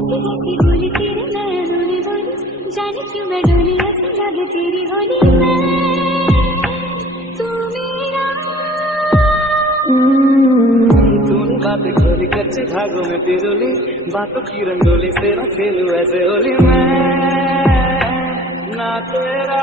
हंसी हंसी बोली तेरे नैनों ने बोली, जाने क्यों मैं डोली ऐसे लगे तेरी होली में तू मेरा। तूने बातें खोली कच्चे धागों में पिरोली, बातों की रंगोली से न खेलूं ऐसे होली मैं ना तेरा।